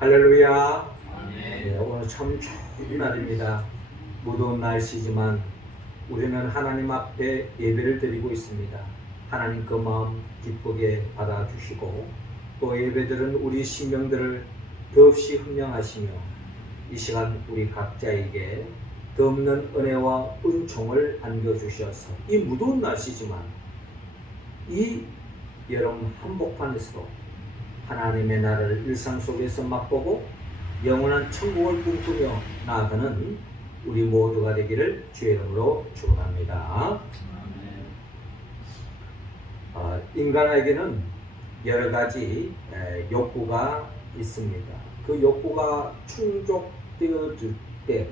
할렐루야. 네, 오늘 참 좋은 날입니다. 무더운 날씨지만 우리는 하나님 앞에 예배를 드리고 있습니다. 하나님 그 마음 기쁘게 받아주시고 또 예배들은 우리 심령들을 더없이 흠령하시며 이 시간 우리 각자에게 덮는 은혜와 은총을 안겨주셔서 이 무더운 날씨지만 이 여름 한복판에서도 하나님의 나라를 일상 속에서 맛보고 영원한 천국을 꿈꾸며 나아가는 우리 모두가 되기를 주의 이름으로 축원합니다. 인간에게는 여러 가지 욕구가 있습니다. 그 욕구가 충족되어질 때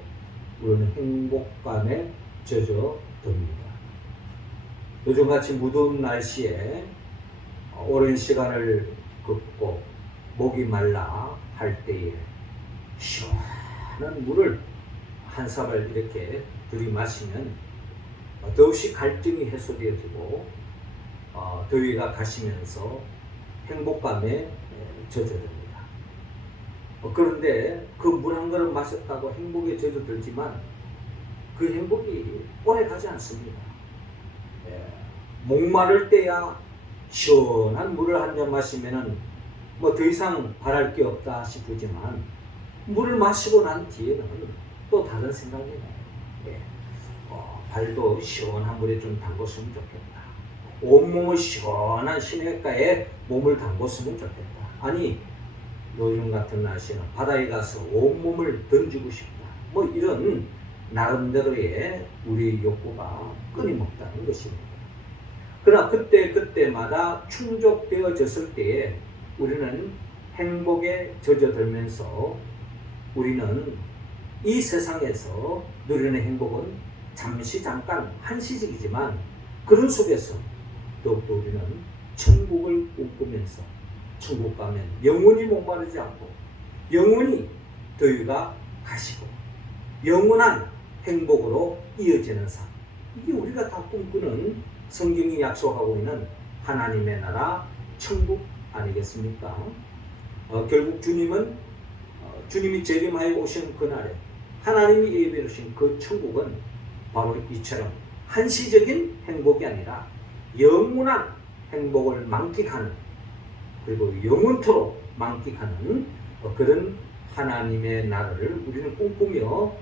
우리는 행복감에 젖어듭니다. 요즘같이 무더운 날씨에 오랜 시간을 걷고 목이 말라 할 때에 시원한 물을 한 사발 이렇게 들이마시면 더없이 갈증이 해소되어지고 더위가 가시면서 행복감에 젖어듭니다. 그런데 그 물 한 그릇 마셨다고 행복에 젖어들지만 그 행복이 오래 가지 않습니다. 목마를 때야 시원한 물을 한 잔 마시면은 뭐 더 이상 바랄 게 없다 싶지만 물을 마시고 난 뒤에는 또 다른 생각이 나요. 발도 시원한 물에 좀 담궜으면 좋겠다. 온몸을 시원한 시냇가에 몸을 담궜으면 좋겠다. 아니 요즘 같은 날씨는 바다에 가서 온몸을 던지고 싶다. 뭐 이런 나름대로의 우리 욕구가 끊임없다는 것입니다. 그러나 그때마다 충족되어졌을 때에 우리는 행복에 젖어들면서 우리는 이 세상에서 누리는 행복은 잠깐 한시적이지만 그런 속에서 더욱더 우리는 천국을 꿈꾸면서 천국 가면 영원히 목마르지 않고 영원히 더위가 가시고 영원한 행복으로 이어지는 삶, 이게 우리가 다 꿈꾸는 성경이 약속하고 있는 하나님의 나라 천국 아니겠습니까? 결국 주님이 재림하여 오신 그날에 하나님이 예비해 주신 그 천국은 바로 이처럼 한시적인 행복이 아니라 영원한 행복을 만끽하는, 그리고 영원토록 만끽하는 그런 하나님의 나라를 우리는 꿈꾸며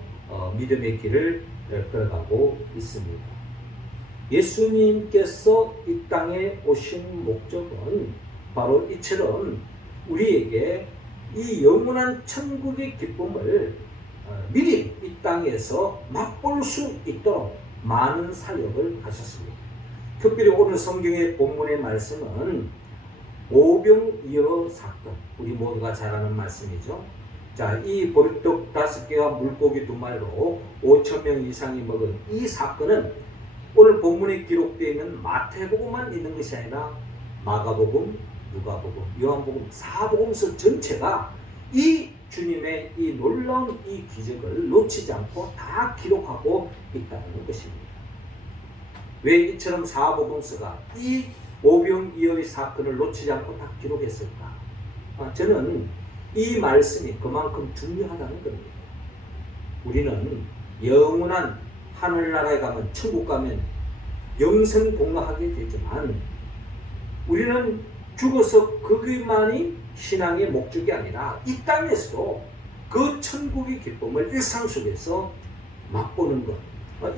믿음의 길을 걸어가고 있습니다. 예수님께서 이 땅에 오신 목적은 바로 이처럼 우리에게 이 영원한 천국의 기쁨을 미리 이 땅에서 맛볼 수 있도록 많은 사역을 하셨습니다. 특별히 오늘 성경의 본문의 말씀은 오병이어 사건, 우리 모두가 잘 아는 말씀이죠. 자, 이 보리떡 5개와 물고기 2마리로 5,000명 이상이 먹은 이 사건은 오늘 본문에 기록되어 있는 마태복음만 있는 것이 아니라 마가복음, 누가복음, 요한복음, 사복음서 전체가 이 주님의 이 놀라운 이 기적을 놓치지 않고 다 기록하고 있다는 것입니다. 왜 이처럼 사복음서가 이 오병이어의 사건을 놓치지 않고 다 기록했을까? 저는 이 말씀이 그만큼 중요하다는 겁니다. 우리는 영원한 하늘나라에 가면, 천국 가면 영생공락하게 되지만 우리는 죽어서 거기만이 신앙의 목적이 아니라 이 땅에서도 그 천국의 기쁨을 일상 속에서 맛보는 것,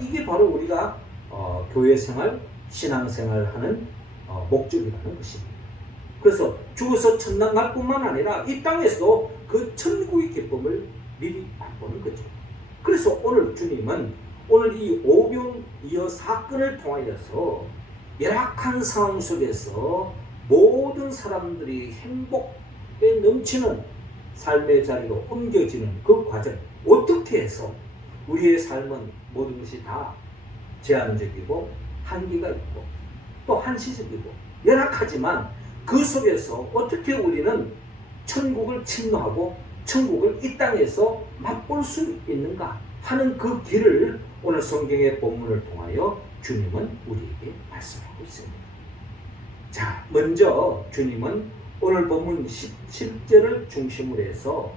이게 바로 우리가 교회생활, 신앙생활 하는 목적이라는 것입니다. 그래서 죽어서 천당 갈 뿐만 아니라 이 땅에서도 그 천국의 기쁨을 미리 맛보는 거죠. 그래서 오늘 주님은 오늘 이 오병이어 사건을 통하여서 열악한 상황 속에서 모든 사람들이 행복에 넘치는 삶의 자리로 옮겨지는 그 과정, 어떻게 해서 우리의 삶은 모든 것이 다 제한적이고 한계가 있고 또 한시적이고 열악하지만 그 속에서 어떻게 우리는 천국을 침노하고 천국을 이 땅에서 맛볼 수 있는가 하는 그 길을 오늘 성경의 본문을 통하여 주님은 우리에게 말씀하고 있습니다. 자, 먼저 주님은 오늘 본문 17절을 중심으로 해서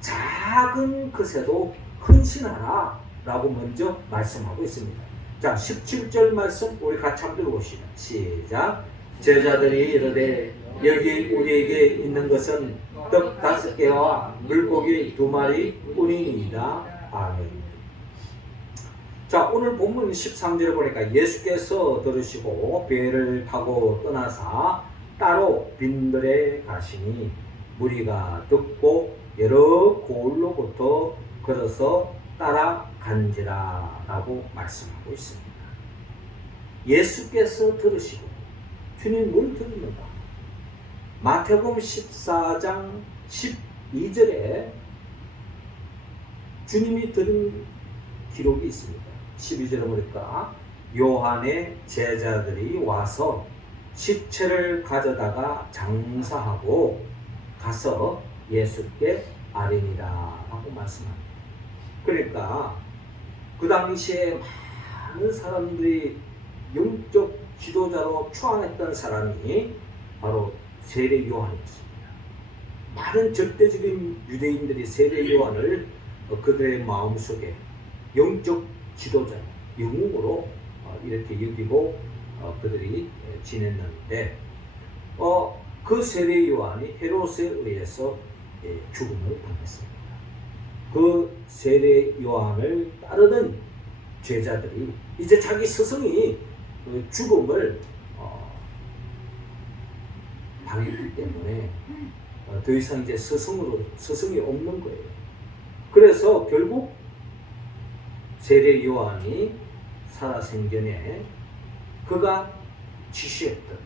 작은 것에도 헌신하라 라고 먼저 말씀하고 있습니다. 자, 17절 말씀 우리 같이 한번 읽어보시죠. 시작. 제자들이 이르되 여기 우리에게 있는 것은 떡 5개와 물고기 2마리 뿐이니이다. 아멘. 자, 오늘 본문 13절에 보니까 예수께서 들으시고 배를 타고 떠나사 따로 빈들에 가시니 무리가 듣고 여러 고을로부터 걸어서 따라간지라 라고 말씀하고 있습니다. 예수께서 들으시고 주님 뭘 들으는가? 마태복음 14장 12절에 주님이 들은 기록이 있습니다. 12절에 보니까 요한의 제자들이 와서 시체를 가져다가 장사하고 가서 예수께 아뢰니라 하고 말씀합니다. 그러니까 그 당시에 많은 사람들이 영적 지도자로 추앙했던 사람이 바로 세례 요한이었습니다. 많은 절대적인 유대인들이 세례 요한을 그들의 마음속에 영적 지도자, 영웅으로 이렇게 여기고 그들이 지냈는데 그 세례 요한이 헤롯에 의해서 죽음을 당했습니다. 그 세례 요한을 따르는 제자들이 이제 자기 스승이 죽음을 당했기 때문에 더 이상 이제 스승이 없는 거예요. 그래서 결국 세례 요한이 살아생전에 그가 지시했던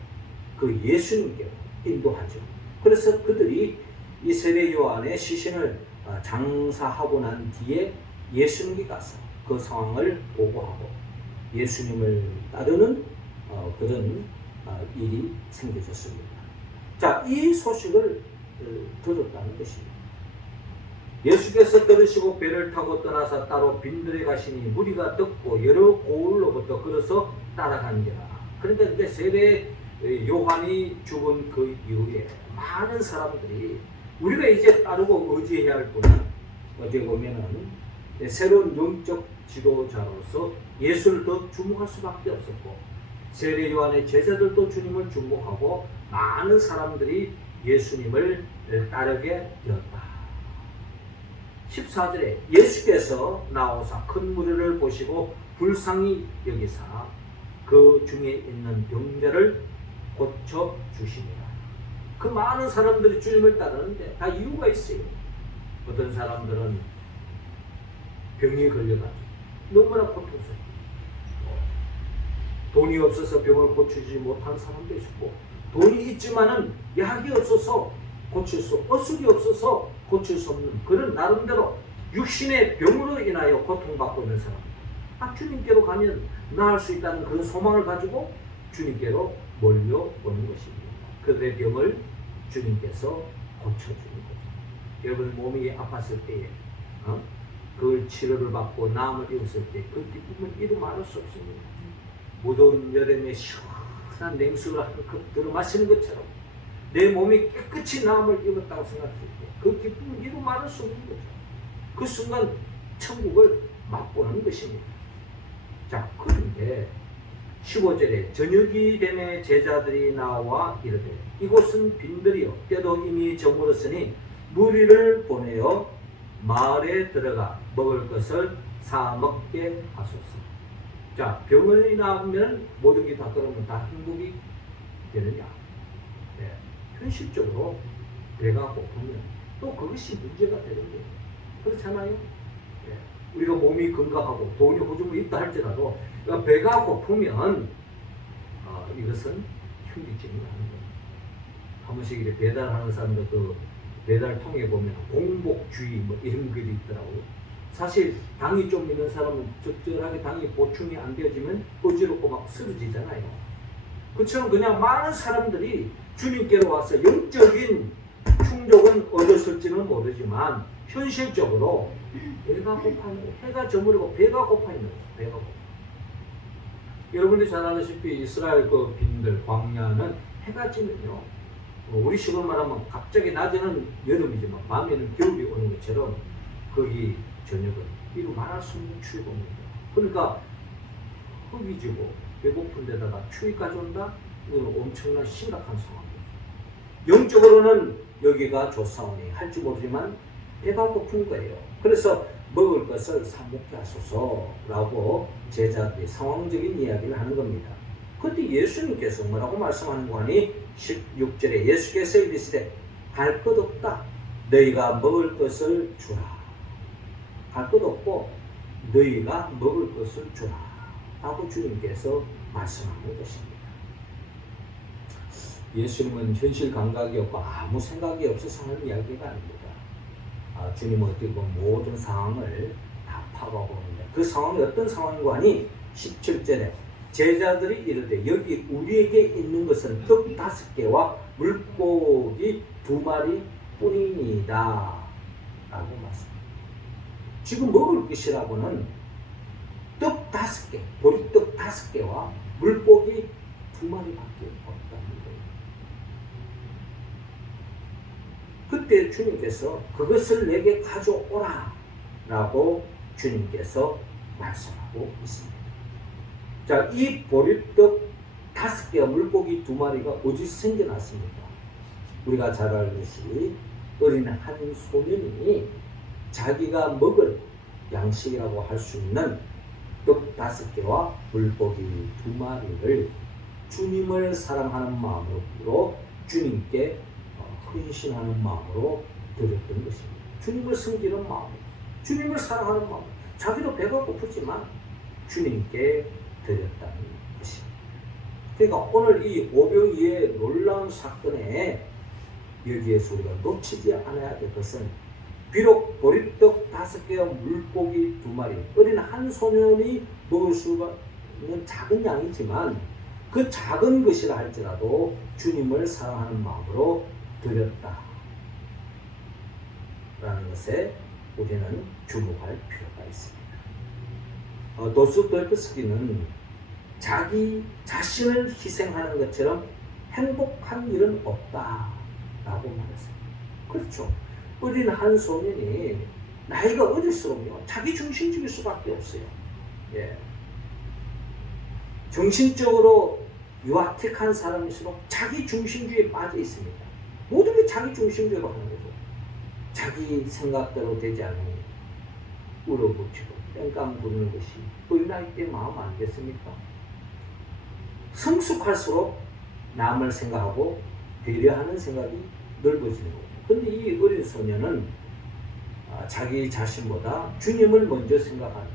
그 예수님께로 인도하죠. 그래서 그들이 이 세례 요한의 시신을 장사하고 난 뒤에 예수님께 가서 그 상황을 보고하고 예수님을 따르는 그런 일이 생겨졌습니다. 자, 이 소식을 들었다는 것입니다. 예수께서 들으시고 배를 타고 떠나서 따로 빈들에 가시니 무리가 듣고 여러 고을로부터 걸어서 따라간지라. 그런데 이제 세례 요한이 죽은 그 이후에 많은 사람들이 우리가 이제 따르고 의지해야 할 분은 어떻게 보면은 새로운 영적 지도자로서 예수를 더 주목할 수밖에 없었고 세례 요한의 제자들도 주님을 주목하고 많은 사람들이 예수님을 따르게 되었다. 14절에 예수께서 나오사 큰 무리를 보시고 불쌍히 여기사 그 중에 있는 병자를 고쳐 주시니라. 그 많은 사람들이 주님을 따르는데 다 이유가 있어요. 어떤 사람들은 병에 걸려가지고 너무나 고통스러워. 돈이 없어서 병을 고치지 못한 사람도 있었고, 돈이 있지만은 약이 없어서 고칠 수, 어술이 없어서 고칠 수 없는 그런 나름대로 육신의 병으로 인하여 고통받고 있는 사람. 주님께로 가면 나을 수 있다는 그런 소망을 가지고 주님께로 몰려오는 것입니다. 그들의 병을 주님께서 고쳐주는 거죠. 여러분 몸이 아팠을 때에 그걸 치료를 받고 나음을 입었을 때 그 기쁨은 이루 말할 수 없습니다. 무더운 여름에 시원한 냉수를 한 컵 들어 마시는 것처럼 내 몸이 깨끗이 나음을 입었다고 생각할 때 그 기쁨은 이루 말할 수 없는 거죠. 그 순간 천국을 맛보는 것입니다. 자, 그런데 15절에 저녁이 되매 제자들이 나와 이르되 이곳은 빈들이요 때도 이미 저물었으니 무리를 보내어 마을에 들어가 먹을 것을 사 먹게 하소서. 자, 병원이 나오면 모든 게 다 그러면 다 행복이 되느냐? 네. 현실적으로 배가 고프면 또 그것이 문제가 되는 거예요. 그렇잖아요? 네. 우리가 몸이 건강하고 돈이 호주머니 있다 할지라도 배가 고프면 이것은 힘들지는 않은 거예요. 한 번씩 이렇게 배달하는 사람들 그 배달통에 보면 공복주의 뭐 이런 글이 있더라고요. 사실 당이 좀 있는 사람은 적절하게 당이 보충이 안 되어지면 어지럽고 막 쓰러지잖아요. 그처럼 그냥 많은 사람들이 주님께로 와서 영적인 충족은 얻었을지는 모르지만 현실적으로 배가 고파요. 해가 저물고 배가 고파요. 배가 고파. 여러분들이 잘 아시다시피 이스라엘 그 빈들 광야는 해가 지면요 우리식으로 말하면 갑자기 낮에는 여름이지만 밤에는 겨울이 오는 것처럼 거기 저녁은 이루 말할 수 없는 추위가 옵니다. 그러니까 흙이 지고 배고픈 데다가 추위까지 온다? 이건 엄청난 심각한 상황이에요. 영적으로는 여기가 좋사오니 할지 모르지만 배가 고픈 거예요. 그래서 먹을 것을 사 먹게 하소서라고 제자들이 상황적인 이야기를 하는 겁니다. 그런데 예수님께서 뭐라고 말씀하는 거니? 16절에 예수께서 이르시되 갈 것 없다. 너희가 먹을 것을 주라. 갈 것 없고 너희가 먹을 것을 주라. 라고 주님께서 말씀하는 것입니다. 예수님은 현실 감각이 없고 아무 생각이 없어서 하는 이야기가 아닙니다. 주님은 어떻게 보면 모든 상황을 다 파악하고 있는데 그 상황이 어떤 상황인가 하니 17절에 제자들이 이르되 여기 우리에게 있는 것은 떡 5개와 물고기 2마리 뿐이니이다 라고 말씀합니다. 지금 먹을 것이라고는 떡 5개, 보리떡 5개와 물고기 2마리밖에 없다는 거예요. 그때 주님께서 그것을 내게 가져오라 라고 주님께서 말씀하고 있습니다. 자, 이 보리떡 5개와 물고기 2마리가 어디서 생겨났습니까? 우리가 잘 알듯이 어린 한 소년이 자기가 먹을 양식이라고 할 수 있는 떡 5개와 물고기 2마리를 주님을 사랑하는 마음으로 주님께 헌신하는 마음으로 드렸던 것입니다. 주님을 섬기는 마음, 주님을 사랑하는 마음, 자기도 배가 고프지만 주님께 드렸다는 것입니다. 그러니까 오늘 이 오병이의 놀라운 사건에 여기에서 우리가 놓치지 않아야 될 것은 비록 보리떡 5개와 물고기 2마리, 어린 한 소년이 먹을 수가 있는 작은 양이지만 그 작은 것이라 할지라도 주님을 사랑하는 마음으로 드렸다 라는 것에 우리는 주목할 필요가 있습니다. 도스토옙스키는 자기 자신을 희생하는 것처럼 행복한 일은 없다 라고 말했습니다. 그렇죠. 어린 한 소년이 나이가 어릴수록요 자기 중심적일 수밖에 없어요. 예. 정신적으로 유아틱한 사람일수록 자기 중심주의에 빠져 있습니다. 모든 게 자기 중심적으로 하는 거죠. 자기 생각대로 되지 않으면 울어붙이고 땡깡 부르는 것이 그 나이 때 마음 아니겠습니까? 성숙할수록 남을 생각하고 배려하는 생각이 넓어지는 거죠. 그런데 이 어린 소년은 자기 자신보다 주님을 먼저 생각하는,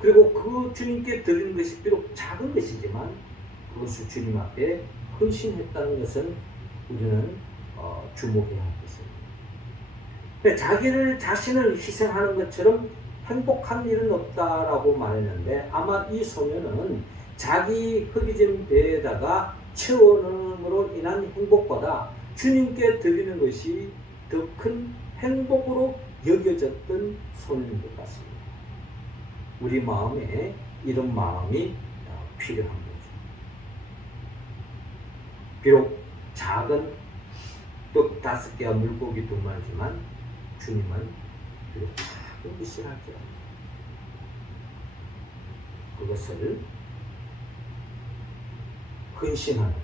그리고 그 주님께 드리는 것이 비록 작은 것이지만 그것을 주님 앞에 헌신했다는 것은 우리는 주목해야 하겠습니다. 자기를 자신을 희생하는 것처럼 행복한 일은 없다라고 말했는데 아마 이 소년은 자기 흙이진 배에다가 채워넣음으로 인한 행복보다 주님께 드리는 것이 더 큰 행복으로 여겨졌던 소년인 것 같습니다. 우리 마음에 이런 마음이 필요한 거죠. 비록 작은 떡 5개와 물고기 2마리지만 주님은 비록 작은 것이라 할지라도 그것을 헌신하는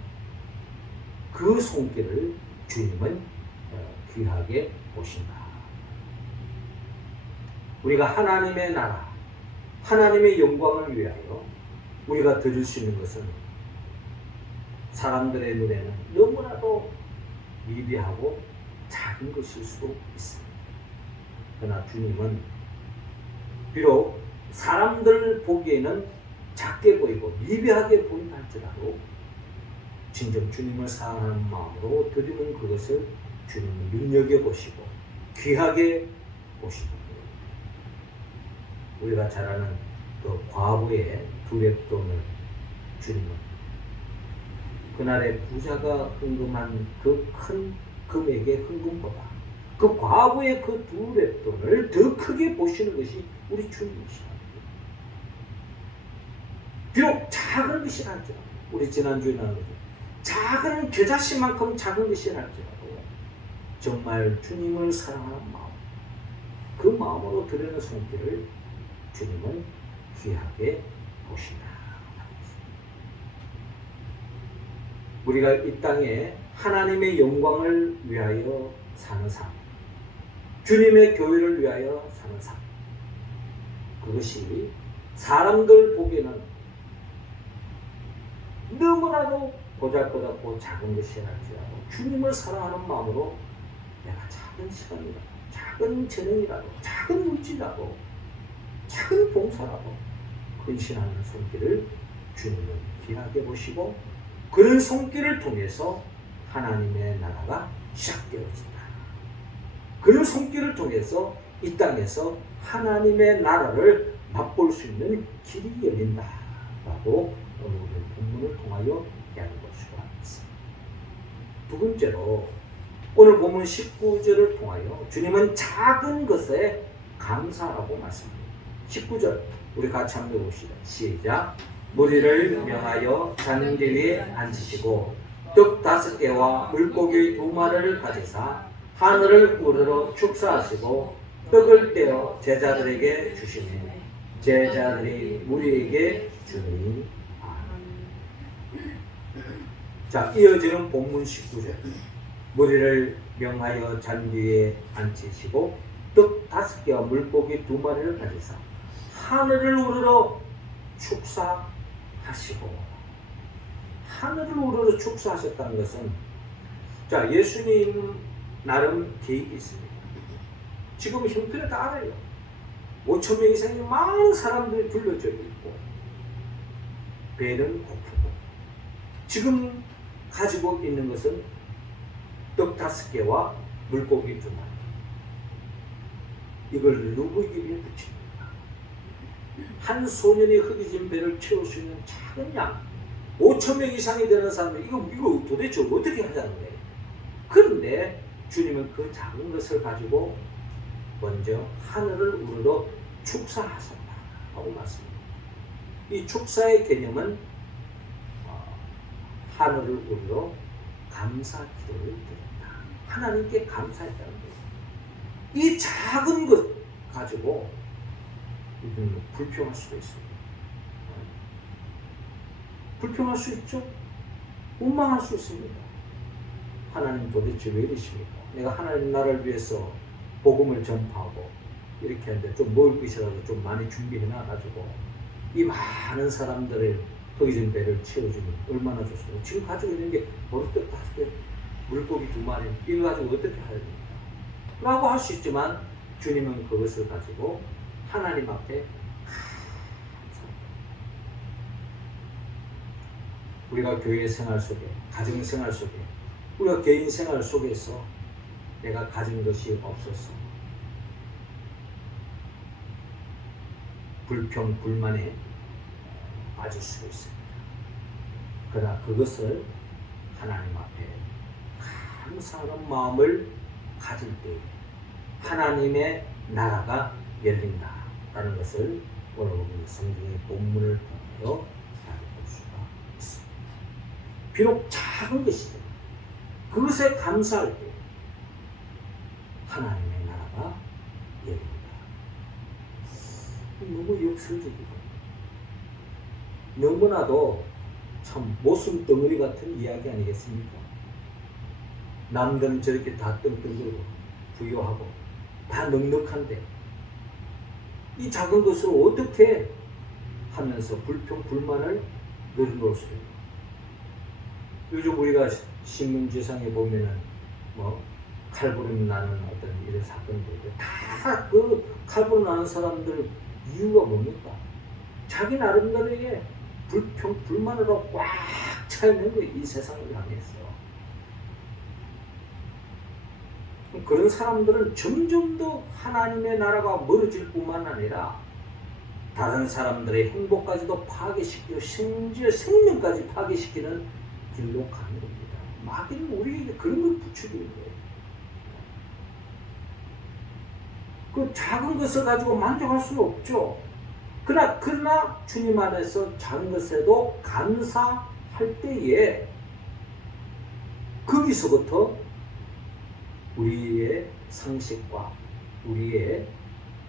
그 손길을 주님은 귀하게 보신다. 우리가 하나님의 나라, 하나님의 영광을 위하여 우리가 드릴 수 있는 것은 사람들의 눈에는 너무나도 미비하고 작은 것일 수도 있습니다. 그러나 주님은 비록 사람들 보기에는 작게 보이고 미비하게 보인다 할지라도 진정 주님을 사랑하는 마음으로 드리는 그것을 주님은 눈여겨보시고 귀하게 보시고, 우리가 잘 아는 그 과부의 2렙돈을 주님은 그날의 부자가 헌금한 그 큰 금액의 헌금보다 그 과부의 그 2렙돈을 더 크게 보시는 것이 우리 주님이시다. 비록 작은 것이라 할지라도 우리 지난주에 나온 거죠. 작은 겨자씨만큼 작은 것이랄지라도 정말 주님을 사랑하는 마음, 그 마음으로 드리는 손길을 주님은 귀하게 보신다. 우리가 이 땅에 하나님의 영광을 위하여 사는 삶, 주님의 교회를 위하여 사는 삶, 그것이 사람들 보기에는 너무나도 보잘것없고 작은 것이랄지라도 주님을 사랑하는 마음으로 내가 작은 시간이라도, 작은 재능이라도, 작은 물질이라도, 작은 봉사라도 헌신하는 손길을 주님은 귀하게 보시고, 그런 손길을 통해서 하나님의 나라가 시작되어진다. 그런 손길을 통해서 이 땅에서 하나님의 나라를 맛볼 수 있는 길이 열린다라고 오늘 본문을 통하여 이야기할 수가 있습니다. 두 번째로 오늘 본문 19절을 통하여 주님은 작은 것에 감사라고 말씀합니다. 19절 우리 같이 한번 읽어봅시다. 시작. 무리를 명하여 잔디 위에 앉히시고 떡 5개와 물고기 2마리를 가지사 하늘을 우러러 축사하시고 떡을 떼어 제자들에게 주시니 제자들이 무리에게 주니. 자, 이어지는 본문 19절. 무리를 명하여 잔디 위에 앉히시고 떡 5개와 물고기 2마리를 가지사 하늘을 우러러 축사하시고. 하늘을 우러러 축사하셨다는 것은, 자, 예수님 나름 계획이 있습니다. 지금 형편에 다 알아요. 5천 명 이상의 많은 사람들이 둘러져 있고 배는 고프고 지금 가지고 있는 것은 떡 5개와 물고기 2마리. 이걸 누구에게 붙입니까? 한 소년이 흙이진 배를 채울 수 있는 작은 양, 5천 명 이상이 되는 사람들, 이거 도대체 어떻게 하자는 거예요? 그런데 주님은 그 작은 것을 가지고 먼저 하늘을 우러러 축사하셨다고 말씀합니다. 이 축사의 개념은 하늘을 우러러 감사 기도를 드렸다. 하나님께 감사했다는 거예요. 이 작은 것 가지고 불평할 수도 있습니다. 불평할 수 있죠? 원망할 수 있습니다. 하나님 도대체 왜 이러십니까? 내가 하나님 나라를 위해서 복음을 전파하고 이렇게 하는데 좀 먹을 것이라도 좀 많이 준비해놔가지고 이 많은 사람들의 흙이진 배를 채워주면 얼마나 좋습니까? 지금 가지고 있는 게 버릇떡 5개, 물고기 2마리, 이거 가지고 어떻게 해야 됩니까? 라고 할 수 있지만 주님은 그것을 가지고 하나님 앞에 우리가 교회 생활 속에, 가정 생활 속에, 우리가 개인 생활 속에서 내가 가진 것이 없어서 불평, 불만에 빠질 수 있습니다. 그러나 그것을 하나님 앞에 감사하는 마음을 가질 때 하나님의 나라가 열린다라는 것을 오늘 우리 성경의 본문을 통하여 볼 수가 있습니다. 비록 작은 것이지만 그것에 감사할 때 하나님의 나라가 열린다. 너무 역설적이고 너무나도 참 모순 덩어리 같은 이야기 아니겠습니까? 남들은 저렇게 다 떵떵거리고 부유하고 다 넉넉한데 이 작은 것을 어떻게 하면서 불평, 불만을 늘어놓을 수 있는. 요즘 우리가 신문지상에 보면은 칼부림 나는 어떤 이런 사건들, 다 그 칼부림 나는 사람들 이유가 뭡니까? 자기 나름대로의 불평, 불만으로 꽉 차 있는 거예요. 이 세상을 향해서. 그런 사람들은 점점 더 하나님의 나라가 멀어질 뿐만 아니라 다른 사람들의 행복까지도 파괴시키고 심지어 생명까지 파괴시키는 길로 가는 겁니다. 마귀는 우리에게 그런 걸 부추기는 거예요. 그 작은 것을 가지고 만족할 수는 없죠. 그러나 주님 안에서 작은 것에도 감사할 때에 거기서부터 우리의 상식과 우리의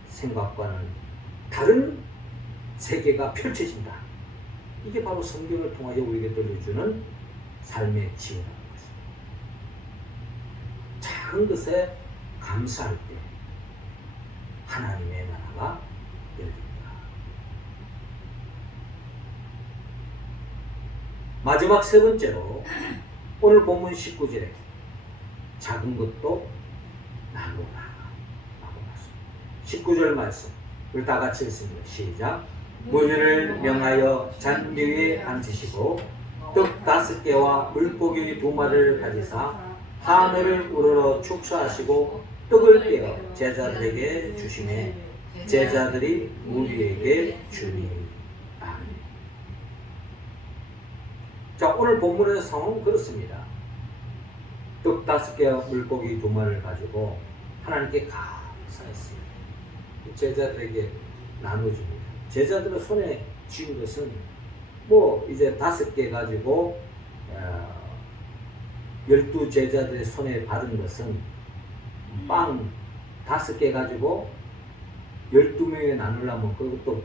생각과는 다른 세계가 펼쳐진다. 이게 바로 성경을 통하여 우리에게 들려주는 삶의 지혜라는 것입니다. 작은 것에 감사할 때 하나님의 나라가 열립니다. 마지막 세 번째로 오늘 본문 19절에 작은 것도 나누라. 19절 말씀 우리 다 같이 읽습니다. 시작. 무리를 명하여 잔디 위에 앉으시고 떡 5개와 물고기 2마리를 가지사 하늘을 우러러 축사하시고 떡을 떼어 제자들에게 주시매 제자들이 무리에게 주니. 아멘. 자, 오늘 본문의 상황은 그렇습니다. 떡 5개와 물고기 2마리를 가지고 하나님께 감사했습니다. 제자들에게 나눠줍니다. 제자들의 손에 쥔 것은 뭐 이제 5개 가지고 12제자들의 손에 받은 것은 빵 5개 가지고 12명에 나누려면 그것도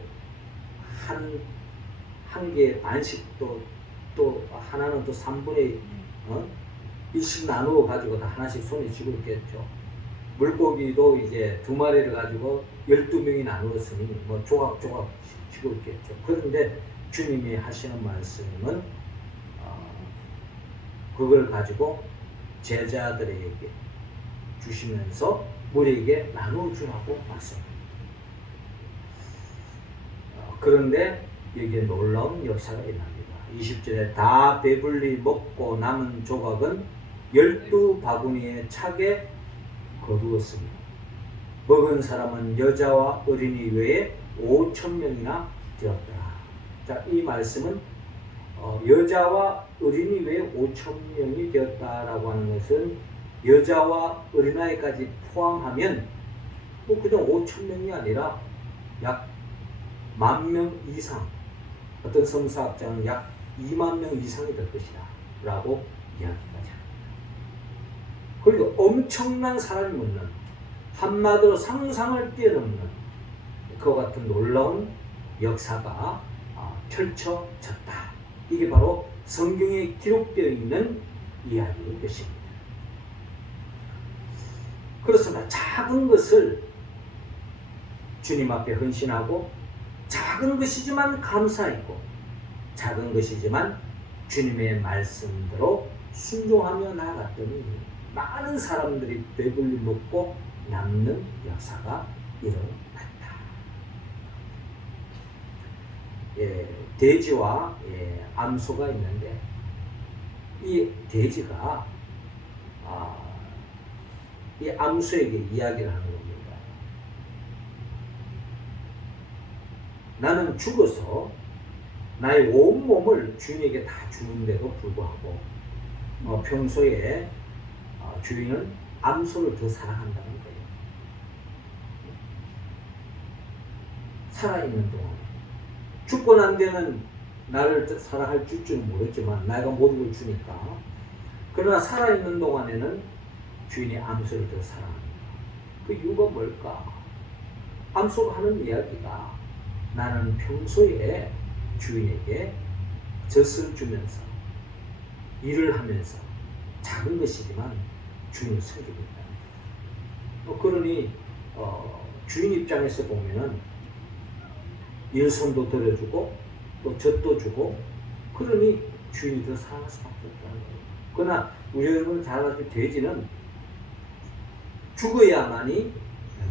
한 개 반씩도 또 하나는 또 3분의 1씩 나누어 가지고 다 하나씩 손에 쥐고 있겠죠. 물고기도 이제 2마리를 가지고 12명이 나누었으니 뭐 조각조각 쥐고 있겠죠. 그런데 주님이 하시는 말씀은 그걸 가지고 제자들에게 주시면서 우리에게 나눠주라고 말씀합니다. 그런데 여기에 놀라운 역사가 일어납니다. 20절에 다 배불리 먹고 남은 조각은 12바구니에 차게 거두었습니다. 먹은 사람은 여자와 어린이 외에 5,000명이나 되었더라. 자, 이 말씀은 여자와 어린이 외에 5,000명이 되었다라고 하는 것은 여자와 어린아이까지 포함하면 뭐 그냥 5,000명이 아니라 약 10,000명 이상, 어떤 성사학자는 약 20,000명 이상이 될 것이다 라고 이야기하지 않습니다. 그리고 엄청난 사람이 묻는, 한마디로 상상을 뛰어넘는 그와 같은 놀라운 역사가 펼쳐졌다. 이게 바로 성경에 기록되어 있는 이야기인 것입니다. 그렇습니다. 작은 것을 주님 앞에 헌신하고 작은 것이지만 감사했고 작은 것이지만 주님의 말씀대로 순종하며 나아갔더니 많은 사람들이 배불리 먹고 남는 역사가 일어났다. 돼지와 암소가 있는데 이 돼지가 이 암소에게 이야기를 하는 겁니다. 나는 죽어서 나의 온몸을 주인에게 다 주는데도 불구하고 평소에 주인은 암소를 더 사랑한다는 거예요. 살아있는 동안에 죽고 난 뒤에는 나를 사랑할 줄은 모르지만 내가 모든 걸 주니까. 그러나 살아있는 동안에는 주인이 암소를 더 사랑합니다. 그 이유가 뭘까? 암소가 하는 이야기가 나는 평소에 주인에게 젖을 주면서 일을 하면서 작은 것이지만 주인을 섬기고 있다. 그러니 주인 입장에서 보면은 일손도 들어주고 또 젖도 주고 그러니 주인이 더 사랑할 수밖에 없다는 거예요. 그러나 우리 여러분 잘 아시는 돼지는 죽어야만이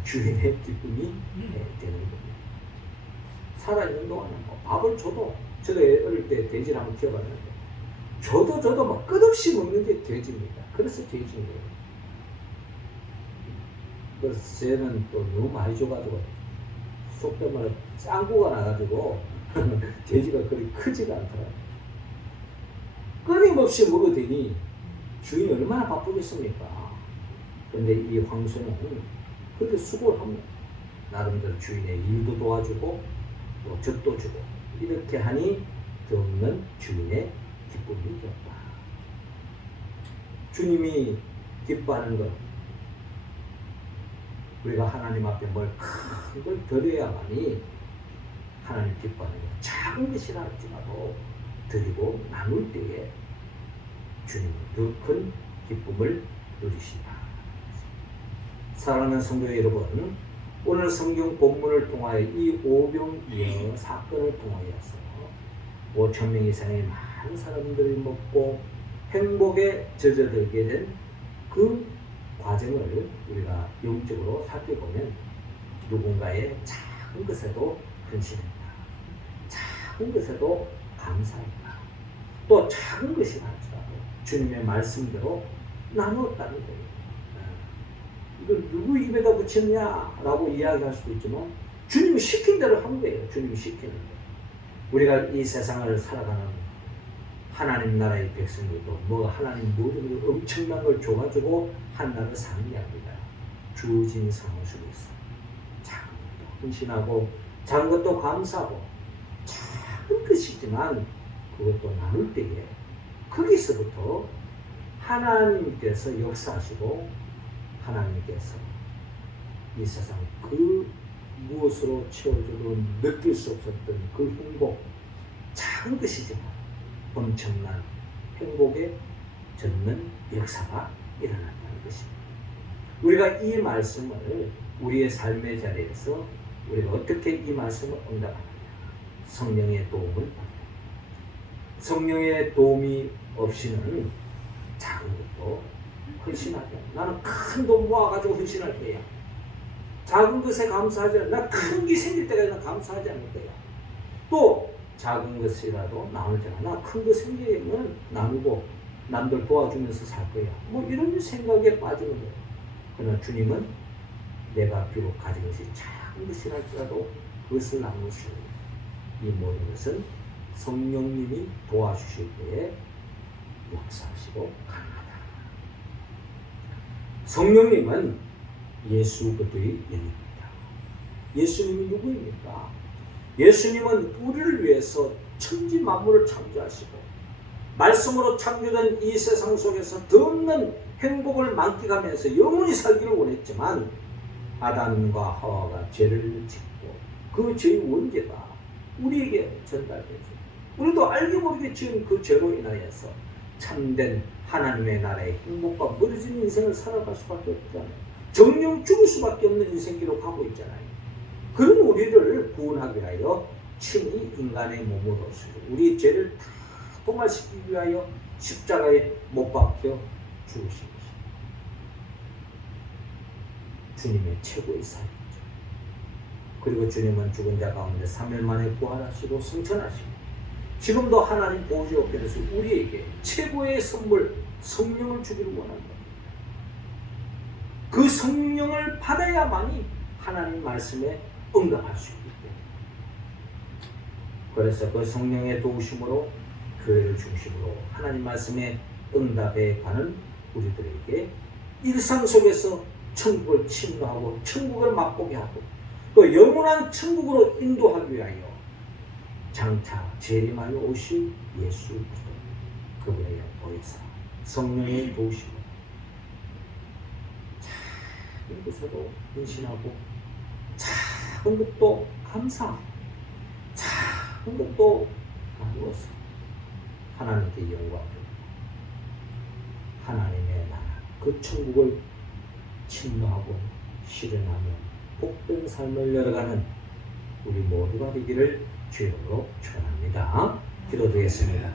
주인의 기쁨이 되는 겁니다. 살아있는 동안은 밥을 줘도 저도 어릴 때 돼지를 한번 키워봤는데 줘도 막 끝없이 먹는 게 돼지입니다. 그래서 돼지인 거예요. 그래서 쟤는 또 너무 많이 줘가지고 속된 말로 짱구가 나가지고 돼지가 그리 크지가 않더라고요. 끊임없이 먹으더니 주인이 얼마나 바쁘겠습니까? 근데 이 황소는 그렇게 수고를 합니다. 나름대로 주인의 일도 도와주고 또 젖도 주고 이렇게 하니 그 없는 주인의 기쁨이 되었다. 주님이 기뻐하는 것, 우리가 하나님 앞에 뭘 큰 걸 드려야만이 하나님 기뻐하는 것, 작은 것이라 할지라도 드리고 나눌 때에 주님은 더 큰 기쁨을 누리신다. 사랑하는 성도 여러분, 오늘 성경 본문을 통하여 이 오병이어 사건을 통하여서 5천 명 이상의 많은 사람들이 먹고 행복에 젖어들게 된 그 과정을 우리가 영적으로 살펴보면 누군가의 작은 것에도 헌신했다. 작은 것에도 감사했다. 또 작은 것이라 할지라도 주님의 말씀대로 나누었다는 거예요. 이걸 누구 입에다 붙였냐라고 이야기할 수도 있지만 주님이 시킨 대로 한 거예요. 주님이 시키는 거. 우리가 이 세상을 살아가는 하나님 나라의 백성들도 뭐 하나님 모든 걸 엄청난 걸 줘가지고 한 나라를 사는 게 아닙니다. 주어진 상황 속에서 작은 것도 헌신하고 작은 것도 감사하고 작은 것이지만 그것도 나눌 때에 거기서부터 하나님께서 역사하시고 하나님께서 이 세상 그 무엇으로 채워져도 느낄 수 없었던 그 행복, 작은 것이지만 엄청난 행복에 젖는 역사가 일어난다는 것입니다. 우리가 이 말씀을 우리의 삶의 자리에서 우리가 어떻게 이 말씀을 응답하느냐, 성령의 도움을 받아야 성령의 도움이 없이는 작은 것도 헌신하지 않아. 나는 큰 돈 모아가지고 헌신할 거야. 작은 것에 감사하지 않아. 나 큰 게 생길 때까지는 감사하지 않을 거야. 또 작은 것이라도 나누잖아. 나 큰 거 생기면 나누고 남들 도와주면서 살 거야. 뭐 이런 생각에 빠지는 거예요. 그러나 주님은 내가 비록 가진 것이 작은 것이랄지라도 그것을 나눌 수 있는 이 모든 것은 성령님이 도와주실 때에 역사하시고 가능하다. 성령님은 예수 그리스도의 영입니다. 예수님이 누구입니까? 예수님은 우리를 위해서 천지 만물을 창조하시고 말씀으로 창조된 이 세상 속에서 더 없는 행복을 만끽하면서 영원히 살기를 원했지만 아담과 하와가 죄를 짓고 그 죄의 원죄가 우리에게 전달되죠. 우리도 알게 모르게 지은 그 죄로 인하여서 참된 하나님의 나라의 행복과 멀어진 인생을 살아갈 수밖에 없잖아요. 정령 죽을 수밖에 없는 인생길로 가고 있잖아요. 그런 우리를 구원하기 위하여 친히 인간의 몸으로 우리의 죄를 다 통할시키기 위하여 십자가에 못 박혀 죽으신 것입니다. 주님의 최고의 사역이죠. 그리고 주님은 죽은 자 가운데 3일 만에 부활하시고 승천하시고 지금도 하나님 보좌 옆에서 우리에게 최고의 선물 성령을 주기를 원합니다. 그 성령을 받아야만이 하나님 말씀에 응답할 수 있기 때문에 그래서 그 성령의 도우심으로 교회를 중심으로 하나님 말씀의 응답에 관한 우리들에게 일상 속에서 천국을 침노하고 천국을 맛보게 하고 또 영원한 천국으로 인도하기 위하여 장차 재림하여 오신 예수 그리스도 그분의 보혜사 성령의 도우심으로 작은 것에도 헌신하고 작은 것도 감사하고 작은 것도 나누어서 하나님께 영광 하나님의 나라 그 천국을 침노하고 실현하며 복된 삶을 열어가는 우리 모두가 되기를 주님으로 축원합니다. 기도드리겠습니다.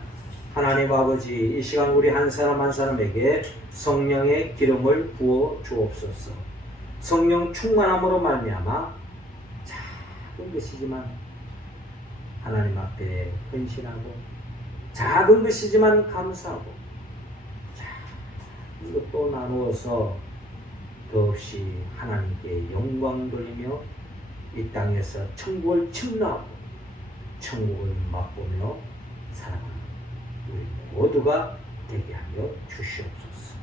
하나님 아버지, 이 시간 우리 한 사람 한 사람에게 성령의 기름을 부어 주옵소서. 성령 충만함으로 말미암아 작은 것이지만 하나님 앞에 헌신하고 작은 것이지만 감사하고 작은 것도 나누어서 더없이 하나님께 영광 돌리며 이 땅에서 천국을 침노하고 천국을 맛보며 살아가는 우리 모두가 되게 하여 주시옵소서.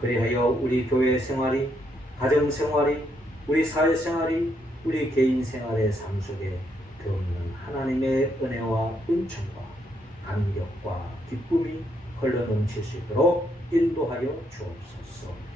그리하여 우리 교회 생활이, 가정 생활이, 우리 사회 생활이, 우리 개인 생활의 삶 속에 드없는 하나님의 은혜와 은총과 감격과 기쁨이 흘러넘칠 수 있도록 인도하여 주옵소서.